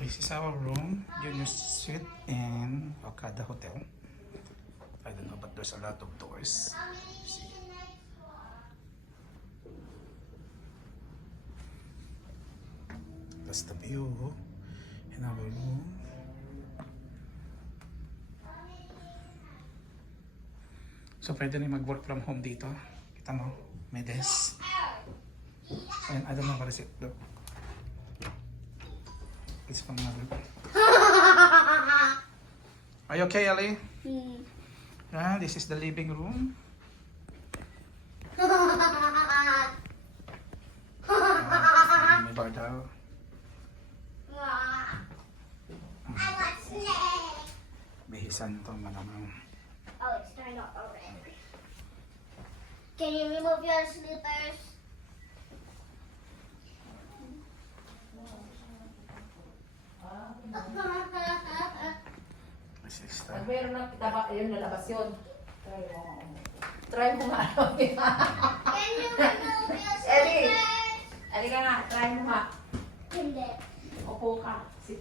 This is our room, Junior Suite in Okada Hotel. I don't know, but there's a lot of doors. See. That's the view in our room. So pwede rin mag-work from home dito. Kita mo, may desk. And I don't know what is it. Look. It's from mother. Are you okay, Ali? This is the living room. May bar daw. Bihisan ito, malamang. Oh, it's turned off already. Can you remove your slippers? This is the... Pag meron na taba, yun lalabas yun. Try mo. Try mo nga. Can you remove your Ellie. slippers? Halika nga, try mo nga. Hindi. Upo ka. Sit.